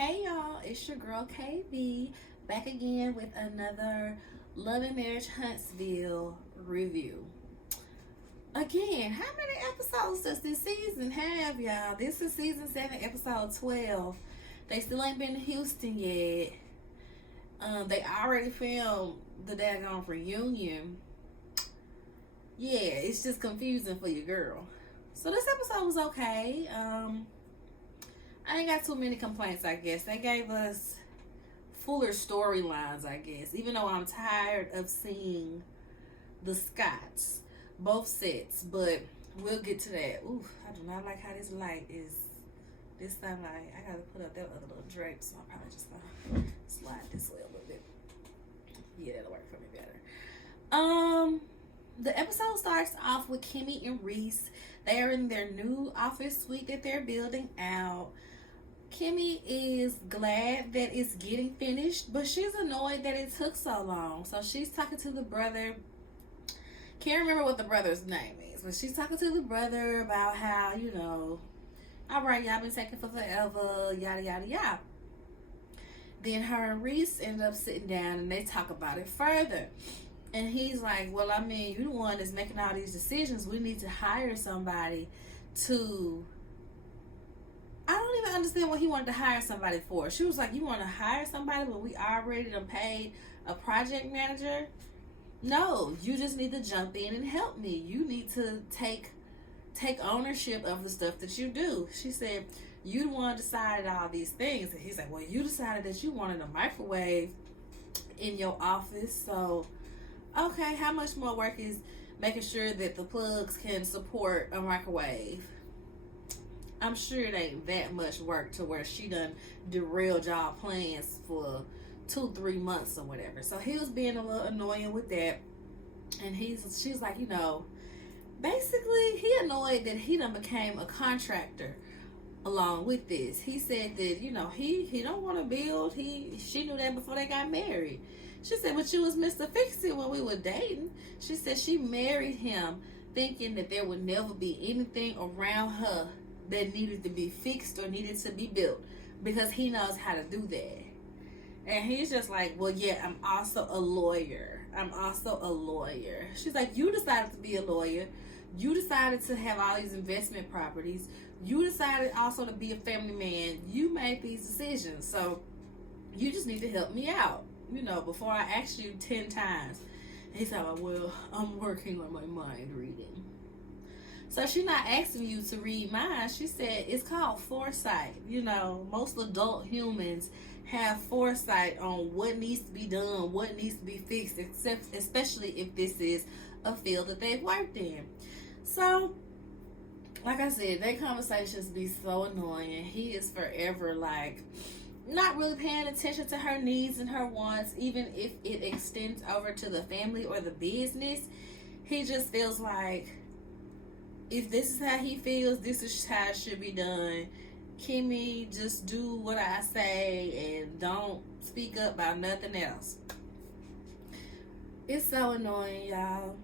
Hey y'all, it's your girl KB back again with another Love and Marriage Huntsville review. Again, how many episodes does this season have, y'all? This is season 7, episode 12. They still ain't been to Houston yet. They already filmed the daggone reunion. Yeah, it's just confusing for your girl. So this episode was okay. I ain't got too many complaints, I guess. They gave us fuller storylines, I guess. Even though I'm tired of seeing the Scotts, both sets. But we'll get to that. Ooh, I do not like how this light is. This sunlight, I gotta put up that other little drape, so I'm probably just gonna slide this way a little bit. Yeah, that'll work for me better. The episode starts off with Kimmy and Reese. They are in their new office suite that they're building out. Kimmy is glad that it's getting finished, but she's annoyed that it took so long. So she's talking to the brother. Can't remember what the brother's name is, but she's talking to the brother about how, all right, y'all been taking forever, yada, yada, yada. Then her and Reese end up sitting down and they talk about it further. And he's like, well, I mean, you the one that's making all these decisions. We need to hire somebody to... I don't even understand what he wanted to hire somebody for. She was like, you want to hire somebody when we already done paid a project manager? No, you just need to jump in and help me. You need to take ownership of the stuff that you do. She said, you the one decided all these things. And he's like, well, you decided that you wanted a microwave in your office. So, okay, how much more work is making sure that the plugs can support a microwave? I'm sure it ain't that much work to where she done derailed y'all plans for 2-3 months or whatever. So he was being a little annoying with that. And she's like, basically he annoyed that he done became a contractor along with this. He said that, he don't want to build. She knew that before they got married. She said, but you was Mr. Fix-It when we were dating. She said she married him thinking that there would never be anything around her that needed to be fixed or needed to be built because he knows how to do that. And he's just like, well, yeah, I'm also a lawyer. She's like, you decided to be a lawyer. You decided to have all these investment properties. You decided also to be a family man. You made these decisions. So you just need to help me out, before I ask you 10 times. He's like, well, I'm working on my mind reading. So she's not asking you to read minds. She said it's called foresight. Most adult humans have foresight on what needs to be done, what needs to be fixed, especially if this is a field that they've worked in. So, like I said, their conversations be so annoying. He is forever not really paying attention to her needs and her wants, even if it extends over to the family or the business. He just feels like if this is how he feels, this is how it should be done. Kimmy, just do what I say and don't speak up about nothing else. It's so annoying, y'all.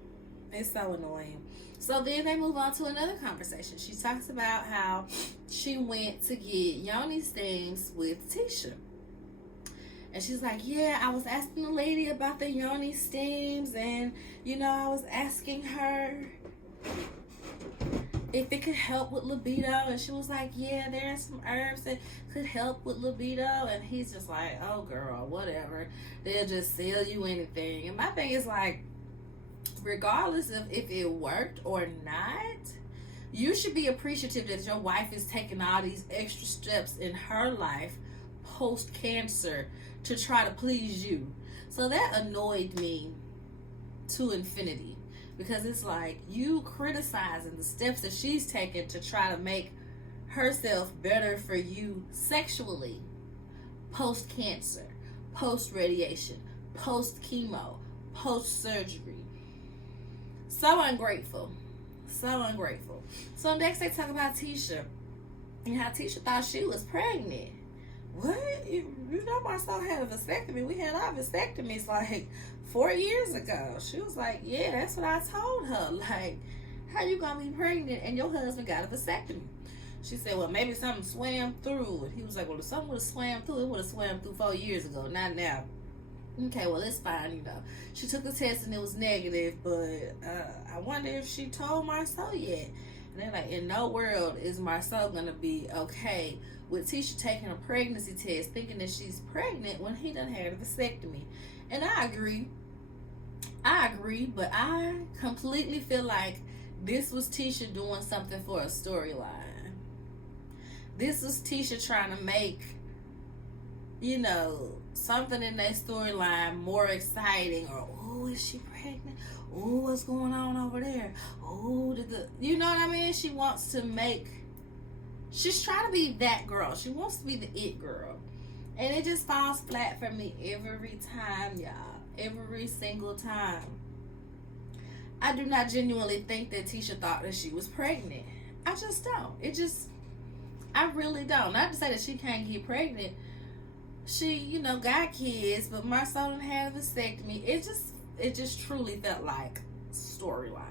It's so annoying. So then they move on to another conversation. She talks about how she went to get yoni steams with Tisha. And she's like, yeah, I was asking the lady about the yoni steams, and I was asking her if it could help with libido, and she was like, yeah, there are some herbs that could help with libido. And he's just like, oh girl, whatever, they'll just sell you anything. And my thing is like, regardless of if it worked or not, you should be appreciative that your wife is taking all these extra steps in her life post cancer to try to please you. So that annoyed me to infinity. Because it's like, you criticizing the steps that she's taken to try to make herself better for you sexually. Post-cancer, post-radiation, post-chemo, post-surgery. So ungrateful. So ungrateful. So next they talk about Tisha. And how Tisha thought she was pregnant. What? My son had a vasectomy. We had our vasectomies 4 years ago. She was like, yeah, that's what I told her. How you gonna be pregnant and your husband got a vasectomy? She said, well, maybe something swam through. And he was like, well, if something would have swam through, it would have swam through 4 years ago, not now. Okay, well, it's fine, you know. She took a test and it was negative, but I wonder if she told Marceau yet. And they're like, in no world is Marceau going to be okay with Tisha taking a pregnancy test thinking that she's pregnant when he done had a vasectomy. And I agree, but I completely feel like this was Tisha doing something for a storyline. This was Tisha trying to make, you know, something in that storyline more exciting. Or, oh, is she pregnant? Oh, what's going on over there? Oh, you know what I mean? She wants to make, she's trying to be that girl. She wants to be the it girl. And it just falls flat for me every time, y'all. Every single time. I do not genuinely think that Tisha thought that she was pregnant. I just don't. I really don't. Not to say that she can't get pregnant. She, you know, got kids, but Marceau done had a vasectomy. It just truly felt like storyline.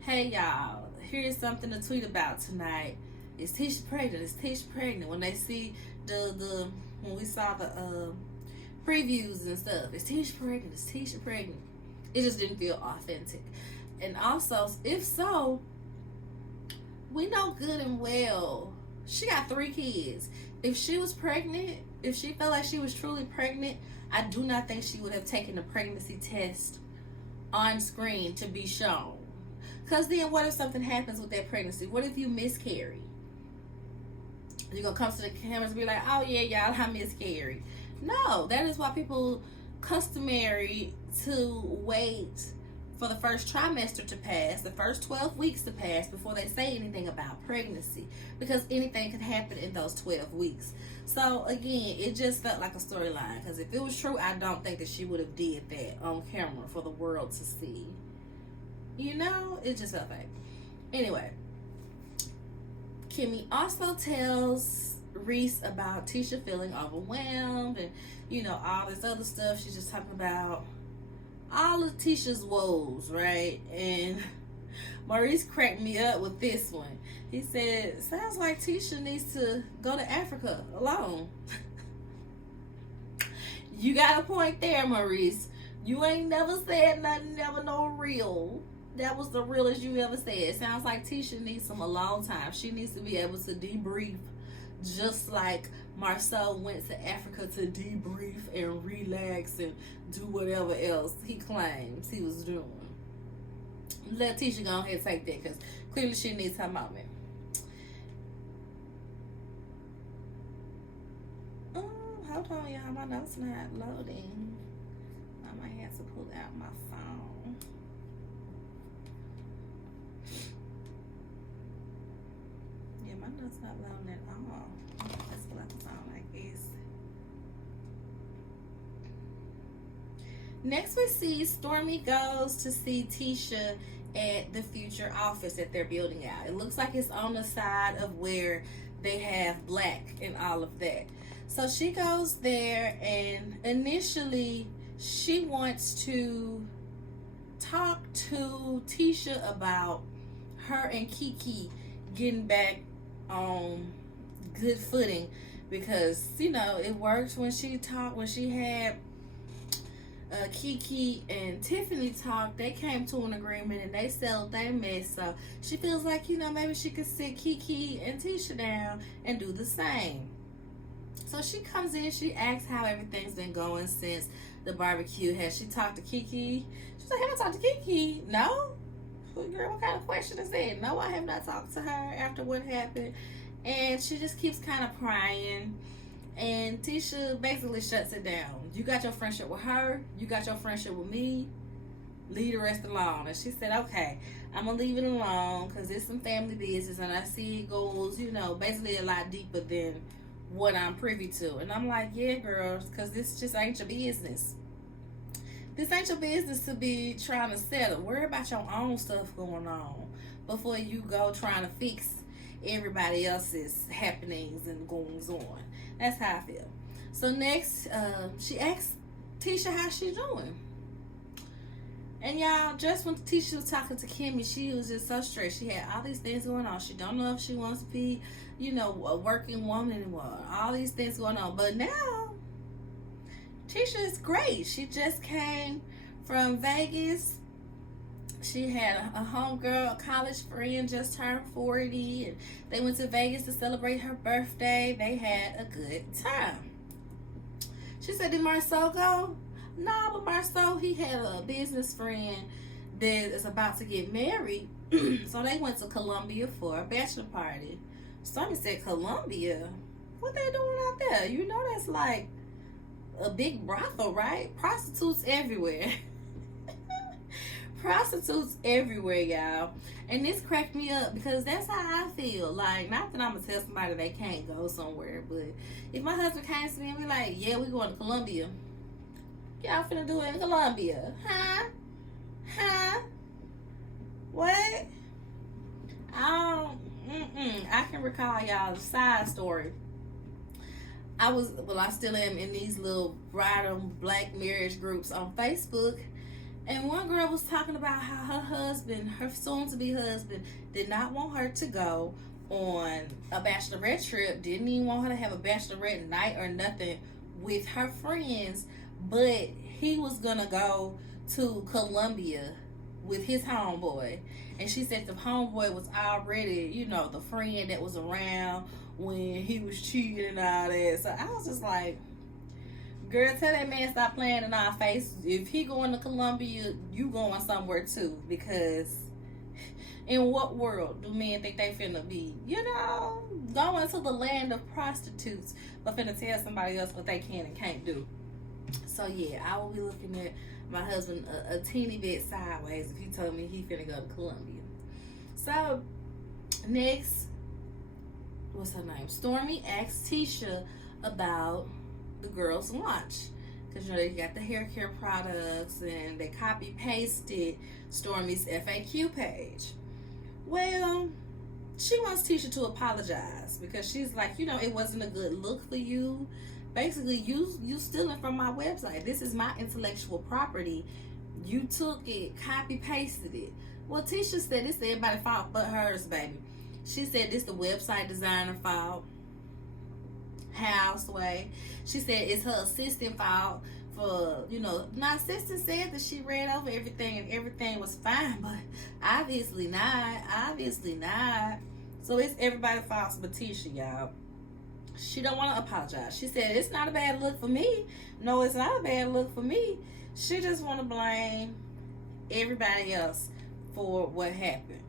Hey, y'all, here's something to tweet about tonight. Is Tisha pregnant? Is Tisha pregnant? When they see when we saw the previews and stuff, is Tisha pregnant? Is Tisha pregnant? It just didn't feel authentic. And also, if so, we know good and well she got 3 kids. If she was pregnant, if she felt like she was truly pregnant, I do not think she would have taken a pregnancy test on screen to be shown. Because then what if something happens with that pregnancy? What if you miscarry? You're going to come to the cameras and be like, oh yeah, y'all, I miscarried. No, that is why people customary to wait for the first trimester to pass, the first 12 weeks to pass before they say anything about pregnancy, because anything can happen in those 12 weeks. So again, it just felt like a storyline, because if it was true, I don't think that she would have did that on camera for the world to see. You know, it just felt fake. Anyway, Kimmy also tells Reese about Tisha feeling overwhelmed and, you know, all this other stuff. She's just talking about all of Tisha's woes, right? And Maurice cracked me up with this one. He said, sounds like Tisha needs to go to Africa alone. You got a point there, Maurice. You ain't never said nothing, never no real. That was the realest you ever said. Sounds like Tisha needs some alone time. She needs to be able to debrief, just like Marceau went to Africa to debrief and relax and do whatever else he claims he was doing. Let Tisha go ahead and take that, because clearly she needs her moment. Oh, hold on, y'all. My notes not loading. I might have to pull out my phone. Yeah, my notes not loading at all. Let's pull out the phone like this. Next, we see Stormi goes to see Tisha at the future office that they're building out. It looks like it's on the side of where they have black and all of that. So she goes there, and initially she wants to talk to Tisha about her and Kiki getting back on good footing, because, you know, it worked when she had Kiki and Tiffany talk. They came to an agreement and they settled their mess. So she feels like, you know, maybe she could sit Kiki and Tisha down and do the same. So she comes in, she asks how everything's been going since the barbecue. Has she talked to Kiki? She's like, have I talked to Kiki? No? Girl, what kind of question is that? No, I have not talked to her after what happened. And she just keeps kind of crying. And Tisha basically shuts it down. You got your friendship with her. You got your friendship with me. Leave the rest alone. And she said, okay, I'm going to leave it alone because it's some family business. And I see it goes, you know, basically a lot deeper than what I'm privy to. And I'm like, yeah, girl, because this just ain't your business. This ain't your business to be trying to settle. Worry about your own stuff going on before you go trying to fix everybody else's happenings and goings on. That's how I feel. So next, she asks Tisha how she's doing. And y'all, just when Tisha was talking to Kimmy, she was just so stressed. She had all these things going on. She don't know if she wants to be, you know, a working woman anymore. All these things going on. But now, Tisha is great. She just came from Vegas. She had a homegirl, a college friend, just turned 40, and they went to Vegas to celebrate her birthday. They had a good time. She said, did Marceau go? No, but Marceau, he had a business friend that is about to get married. So they went to Columbia for a bachelor party. Stormi said, Columbia? What they doing out there? You know that's like a big brothel, right? Prostitutes everywhere. Prostitutes everywhere, y'all. And this cracked me up because that's how I feel. Like, not that I'm going to tell somebody they can't go somewhere, but if my husband came to me and be like, yeah, we going to Columbia. Y'all finna do it in Columbia. Huh? Huh? What? I can recall y'all the side story. I still am in these little bridal black marriage groups on Facebook. And one girl was talking about how her husband, her soon-to-be husband, did not want her to go on a bachelorette trip. Didn't even want her to have a bachelorette night or nothing with her friends. But he was going to go to Columbia with his homeboy. And she said the homeboy was already, you know, the friend that was around when he was cheating and all that. So I was just like, girl, tell that man stop playing in our face. If he going to Columbia, you going somewhere too. Because in what world do men think they finna be, you know, going to the land of prostitutes, but finna tell somebody else what they can and can't do? So yeah, I will be looking at my husband a teeny bit sideways if he told me he finna go to Columbia. So next, what's her name? Stormi asked Tisha about the girls' lunch, because you know they got the hair care products and they copy pasted Stormi's FAQ page. Well, she wants Tisha to apologize because she's like, you know, it wasn't a good look for you. Basically, you stealing from my website. This is my intellectual property. You took it, copy pasted it. Well, Tisha said this everybody's fault but hers, baby. She said this the website designer fault. Houseway. She said it's her assistant fault for, you know, my assistant said that she read over everything and everything was fine, but obviously not. So it's everybody's fault but Tisha, y'all. She don't want to apologize. She said it's not a bad look for me. No, it's not a bad look for me. She just want to blame everybody else for what happened.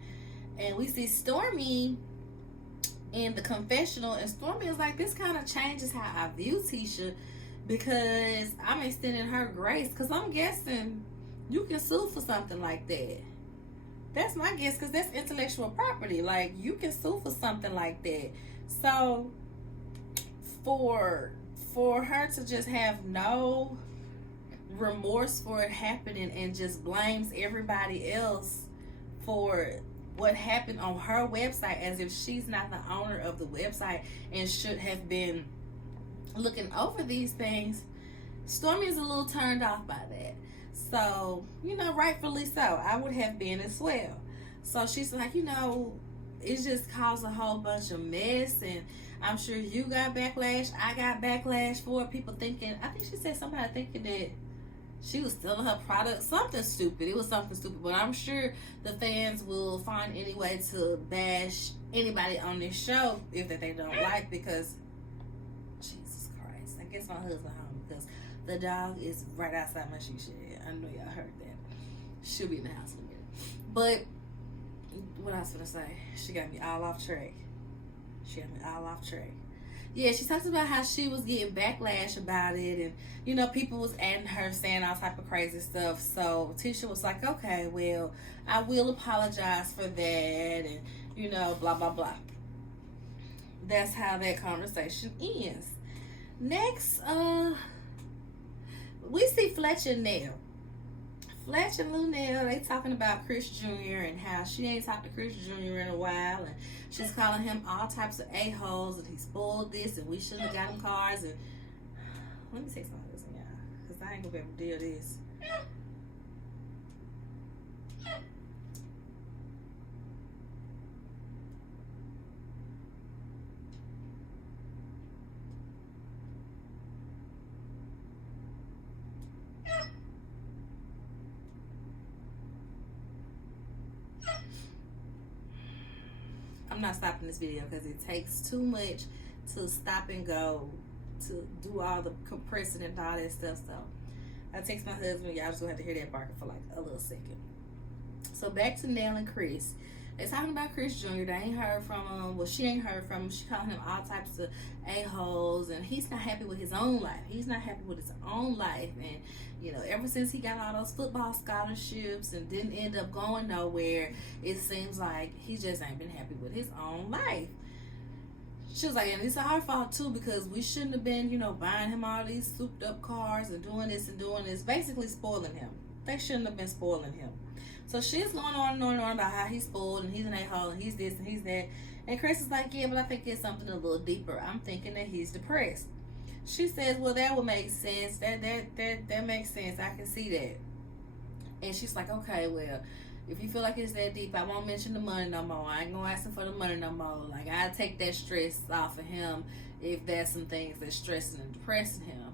And we see Stormi in the confessional, and Stormi is like, this kind of changes how I view Tisha, because I'm extending her grace, because I'm guessing you can sue for something like that. That's my guess, because that's intellectual property. Like, you can sue for something like that. So for her to just have no remorse for it happening and just blames everybody else for what happened on her website as if she's not the owner of the website and should have been looking over these things, Stormi is a little turned off by that. So, you know, rightfully so. I would have been as well. So she's like, you know, it just caused a whole bunch of mess, and I'm sure you got backlash. I got backlash for it. People thinking, I think she said somebody thinking that she was stealing her product. Something stupid. It was something stupid. But I'm sure the fans will find any way to bash anybody on this show if that they don't like, because Jesus Christ. I guess my husband home because the dog is right outside my she shed. I know y'all heard that. She'll be in the house in a minute. But what I was gonna say, she got me all off track. Yeah, she talks about how she was getting backlash about it, and you know, people was adding her, saying all type of crazy stuff. So Tisha was like, okay, well, I will apologize for that, and you know, blah blah blah. That's how that conversation ends. Next, we see Fletch and Nell. Fletch and Lou Nell, they talking about Chris Jr. and how she ain't talked to Chris Jr. in a while, and she's calling him all types of a-holes, and he spoiled this, and we shouldn't have got him cars. And let me say something to this, y'all, because I ain't gonna be able to deal this. I'm not stopping this video because it takes too much to stop and go to do all the compressing and all that stuff. So I text my husband. Y'all just gonna have to hear that barking for like a little second. So back to Nell and Chris. They're talking about Chris Jr. They ain't heard from him. Well, she ain't heard from him. She called him all types of a-holes, and he's not happy with his own life. He's not happy with his own life. And, you know, ever since he got all those football scholarships and didn't end up going nowhere, it seems like he just ain't been happy with his own life. She was like, and it's our fault too, because we shouldn't have been, you know, buying him all these souped up cars and doing this, basically spoiling him. They shouldn't have been spoiling him. So she's going on and on and on about how he's spoiled and he's an a-hole and he's this and he's that. And Chris is like, yeah, but I think it's something a little deeper. I'm thinking that he's depressed. She says, well, that would make sense. That makes sense. I can see that. And she's like, okay, well, if you feel like it's that deep, I won't mention the money no more. I ain't gonna ask him for the money no more. Like, I'll take that stress off of him if there's some things that's stressing and depressing him.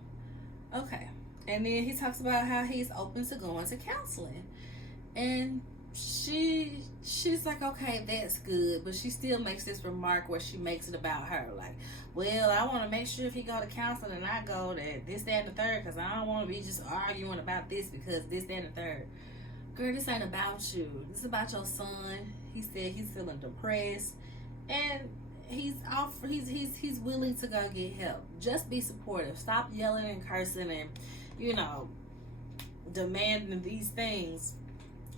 Okay. And then he talks about how he's open to going to counseling. And she's like, okay, that's good, but she still makes this remark where she makes it about her, like, well, I want to make sure if he go to counseling and I go that this, that, and the third, because I don't want to be just arguing about this because this, that, and the third. Girl, this ain't about you. This is about your son. He said he's feeling depressed, and he's willing to go get help. Just be supportive. Stop yelling and cursing and, you know, demanding these things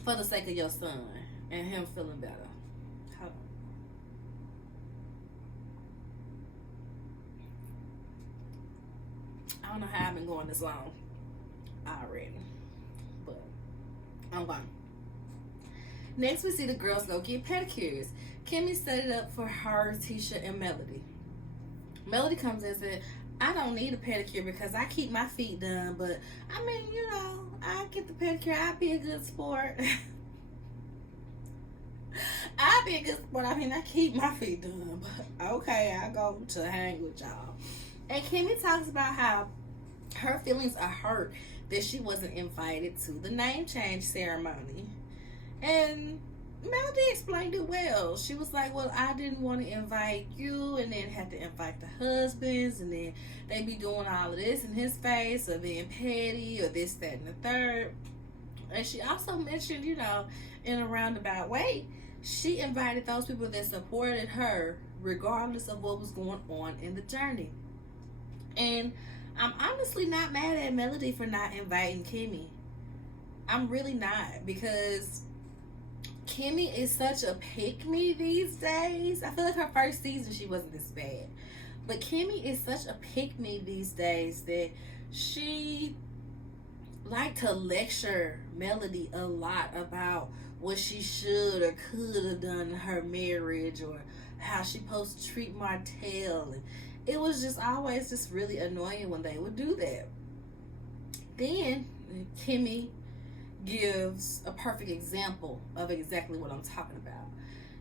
for the sake of your son and him feeling better. Hold on. I don't know how I've been going this long already, but I'm going. Next, we see the girls go get pedicures. Kimmy set it up for her, Tisha, and Melody. Melody comes in and said, I don't need a pedicure because I keep my feet done, but I mean, you know, I get the pedicure. I'd be a good sport. I'd be a good sport. I mean, I keep my feet done, but okay, I go to hang with y'all. And Kimmy talks about how her feelings are hurt that she wasn't invited to the name change ceremony. And Melody explained it well. She was like, well, I didn't want to invite you and then have to invite the husbands, and then they be doing all of this in his face or being petty or this, that, and the third. And she also mentioned, you know, in a roundabout way, she invited those people that supported her regardless of what was going on in the journey. And I'm honestly not mad at Melody for not inviting Kimmy. I'm really not, because Kimmy is such a pick-me these days. I feel like her first season she wasn't this bad, but Kimmy is such a pick-me these days that she like to lecture Melody a lot about what she should or could have done in her marriage, or how she supposed to treat Martell. And it was just always just really annoying when they would do that. Then Kimmy gives a perfect example of exactly what I'm talking about.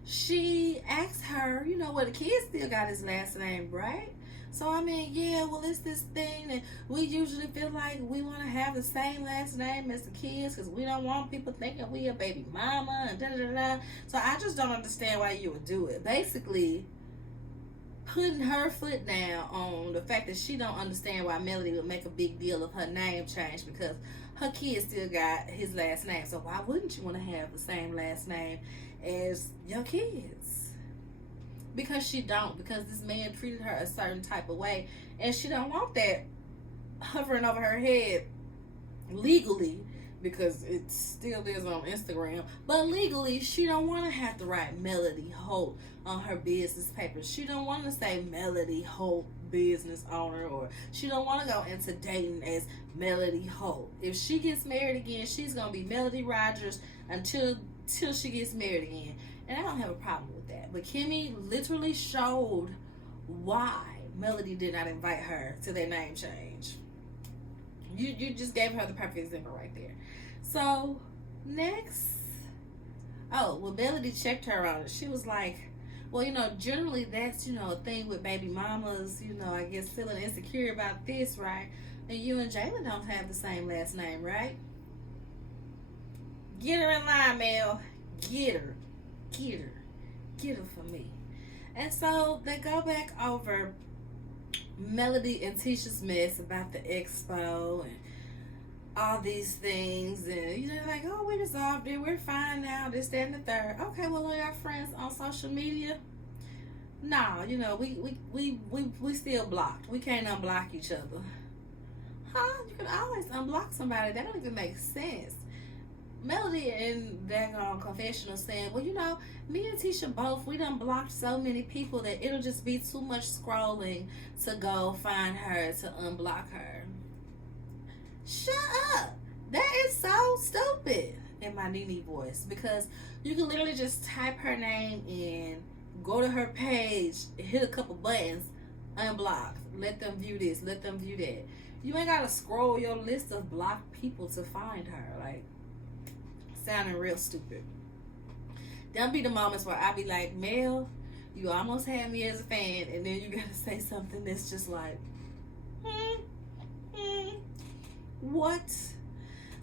She asks her, you know, well, the kid still got his last name, right? So, I mean, yeah, well, it's this thing that we usually feel like we want to have the same last name as the kids because we don't want people thinking we a baby mama and da-da-da-da. So I just don't understand why you would do it. Basically, putting her foot down on the fact that she don't understand why Melody would make a big deal of her name change because her kid still got his last name. So why wouldn't you want to have the same last name as your kids? Because she don't. Because this man treated her a certain type of way, and she don't want that hovering over her head legally, because it still is on Instagram. But legally, she don't want to have to write Melody Holt on her business papers. She don't want to say Melody Holt business owner, or she don't want to go into dating as Melody Holt. If she gets married again, she's gonna be Melody Rogers until she gets married again. And I don't have a problem with that. But Kimmy literally showed why Melody did not invite her to their name change. You just gave her the perfect example right there. So next Oh, well, Melody checked her on it. She was like, well, generally that's, a thing with baby mamas, I guess feeling insecure about this, right? And you and Jalen don't have the same last name, right? Get her in line, Mel. Get her. Get her. Get her for me. And so they go back over Melody and Tisha's mess about the expo and all these things, and like, oh, we resolved it, we're fine now, this, that, and the third. Okay, well, are our friends on social media? No, we still blocked. We can't unblock each other. Huh? You can always unblock somebody. That don't even make sense. Melody in that confessional saying, well, me and Tisha both, we done blocked so many people that it'll just be too much scrolling to go find her to unblock her. Shut up. That is so stupid in my Nene voice, because you can literally just type her name in, go to her page, hit a couple buttons, unblock, let them view this, let them view that. You ain't gotta scroll your list of blocked people to find her. Like, sounding real stupid. There'll be the moments where I be like, Mel, you almost had me as a fan, and then you gotta say something that's just like, what?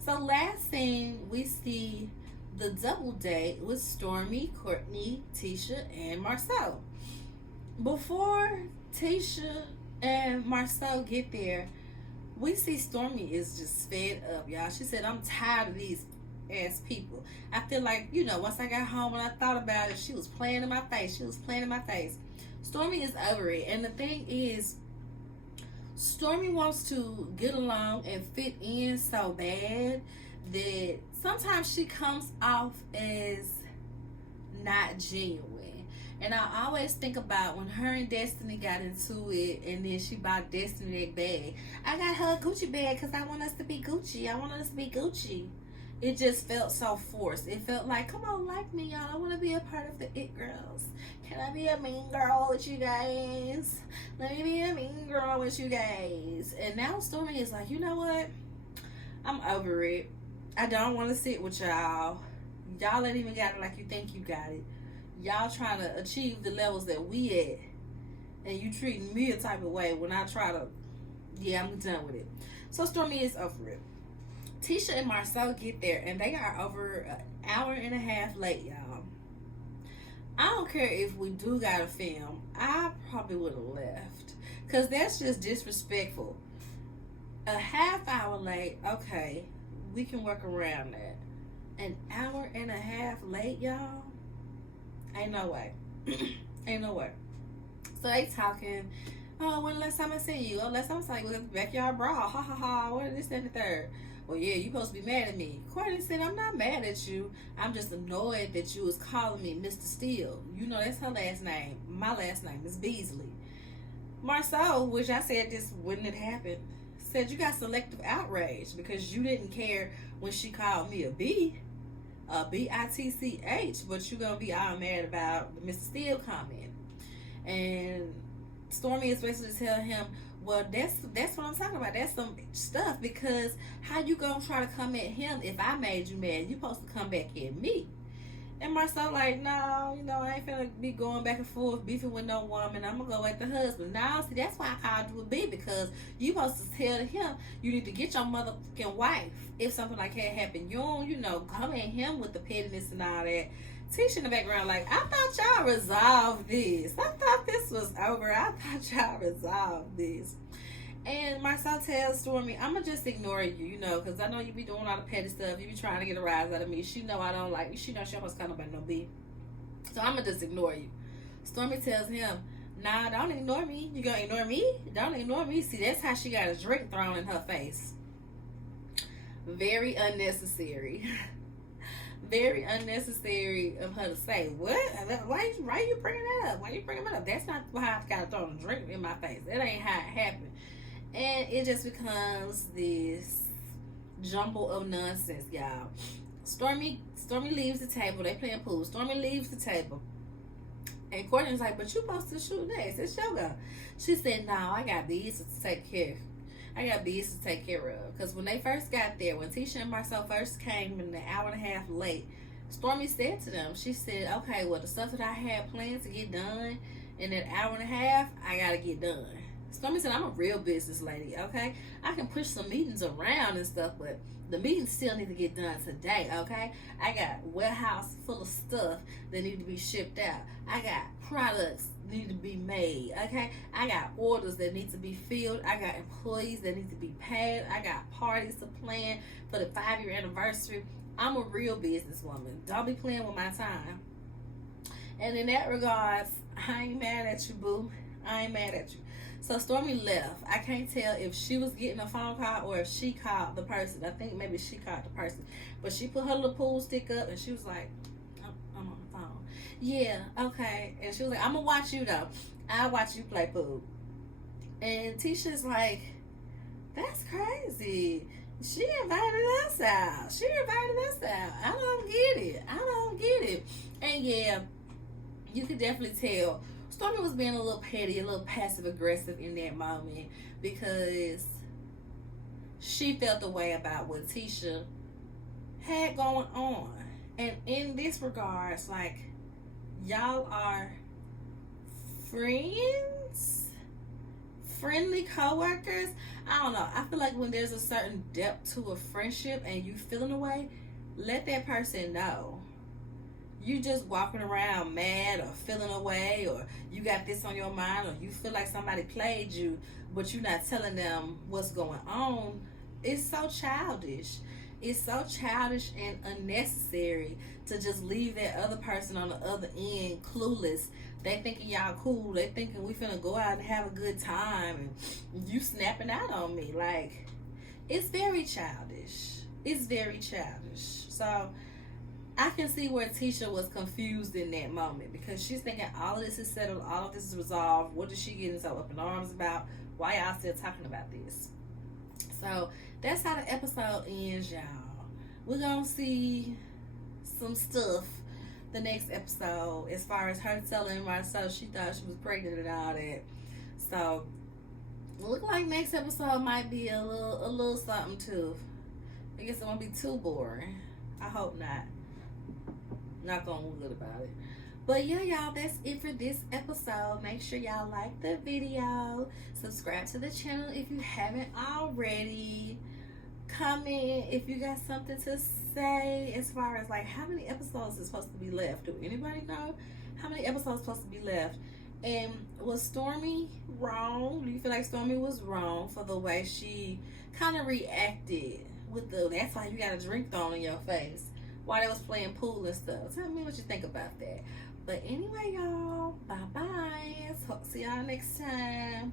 So last scene, we see the double date with Stormi, Courtney, Tisha, and Marcel. Before Tisha and Marcel get there, we see Stormi is just fed up, y'all. She said, I'm tired of these ass people. I feel like, once I got home and I thought about it, she was playing in my face. Stormi is over it. And the thing is, Stormi wants to get along and fit in so bad that sometimes she comes off as not genuine. And I always think about when her and Destiny got into it, and then she bought Destiny that bag. I got her a Gucci bag because I want us to be Gucci. It just felt so forced. It felt like, come on, like me, y'all. I want to be a part of the It Girls. Can I be a mean girl with you guys? Let me be a mean girl with you guys. And now Stormi is like, you know what? I'm over it. I don't want to sit with y'all. Y'all ain't even got it like you think you got it. Y'all trying to achieve the levels that we at. And you treating me a type of way when I try to, I'm done with it. So Stormi is over it. Tisha and Marcel get there, and they are over an hour and a half late, y'all. I don't care if we do got a film. I probably would have left, because that's just disrespectful. A half hour late, okay, we can work around that. An hour and a half late, y'all? Ain't no way. Ain't no way. So they talking. Oh, when the last time I seen you? Oh, last time I saw you was at the backyard brawl. Ha ha ha. What is this, that, and the third? Well, yeah, you supposed to be mad at me. Courtney said, I'm not mad at you. I'm just annoyed that you was calling me Mr. Steele. That's her last name. My last name is Beasley. Marcel, which I said this wouldn't have happened, said you got selective outrage because you didn't care when she called me a B-I-T-C-H, but you gonna be all mad about the Mr. Steele comment. And Stormi is basically telling him, well, that's what I'm talking about. That's some stuff, because how you gonna try to come at him if I made you mad? You supposed to come back at me. And Marcel like, no, I ain't finna be going back and forth beefing with no woman. I'm gonna go at the husband. Now, see, that's why I called you a B, because you supposed to tell him you need to get your motherfucking wife if something like that happened. You don't, come at him with the pettiness and all that. Tisha in the background like, I thought y'all resolved this. I thought this was over. I thought y'all resolved this. And Marcel tells Stormi, I'm going to just ignore you, because I know you be doing all the petty stuff. You be trying to get a rise out of me. She know I don't like you. She know she almost kind of about no beef. So I'm going to just ignore you. Stormi tells him, nah, don't ignore me. You going to ignore me? Don't ignore me. See, that's how she got a drink thrown in her face. Very unnecessary. Very unnecessary of her to say, what? Why you bringing that up? Why you bringing that up? That's not how I got thrown a drink in my face. That ain't how it happened. And it just becomes this jumble of nonsense, y'all. Stormi leaves the table. They playing pool. Stormi leaves the table. And Courtney's like, but you supposed to shoot next. It's your go. She said, no, I got these to take care of. Because when they first got there, when Tisha and Marcel first came in an hour and a half late, Stormi said to them, she said, okay, well, the stuff that I had planned to get done in an hour and a half, I gotta get done. Stormi said, I'm a real business lady, okay? I can push some meetings around and stuff, but the meetings still need to get done today, okay? I got a warehouse full of stuff that need to be shipped out. I got products that need to be made, okay? I got orders that need to be filled. I got employees that need to be paid. I got parties to plan for the 5-year anniversary. I'm a real businesswoman. Don't be playing with my time. And in that regards, I ain't mad at you, boo. I ain't mad at you. So Stormi left. I can't tell if she was getting a phone call or if she called the person. I think maybe she called the person. But she put her little pool stick up and she was like, I'm on the phone. Yeah, okay. And she was like, I'm going to watch you though. I'll watch you play pool. And Tisha's like, that's crazy. She invited us out. I don't get it. And yeah, you could definitely tell Stormi was being a little petty, a little passive aggressive in that moment because she felt the way about what Tisha had going on. And in this regards, like, y'all are friendly co-workers. I don't know. I feel like when there's a certain depth to a friendship and you feeling away, let that person know. You just walking around mad or feeling away, or you got this on your mind, or you feel like somebody played you, but you're not telling them what's going on. It's so childish. It's so childish and unnecessary to just leave that other person on the other end clueless. They thinking y'all cool. They thinking we finna go out and have a good time, and you snapping out on me. Like, it's very childish. It's very childish. So I can see where Tisha was confused in that moment because she's thinking all of this is settled, all of this is resolved. What is she getting so up in arms about? Why y'all still talking about this? So that's how the episode ends, y'all. We're gonna see some stuff the next episode as far as her telling Marcel she thought she was pregnant and all that. So look like next episode might be a little something too. I guess it won't be too boring. I hope not. Knock on wood about it. But yeah, y'all, that's it for this episode. Make sure y'all like the video, subscribe to the channel if you haven't already, comment if you got something to say as far as like how many episodes is supposed to be left. Do anybody know how many episodes supposed to be left? And was Stormi wrong? Do you feel like Stormi was wrong for the way she kind of reacted with the that's why you got a drink thrown in your face while they was playing pool and stuff? Tell me what you think about that. But anyway, y'all, bye bye. See y'all next time.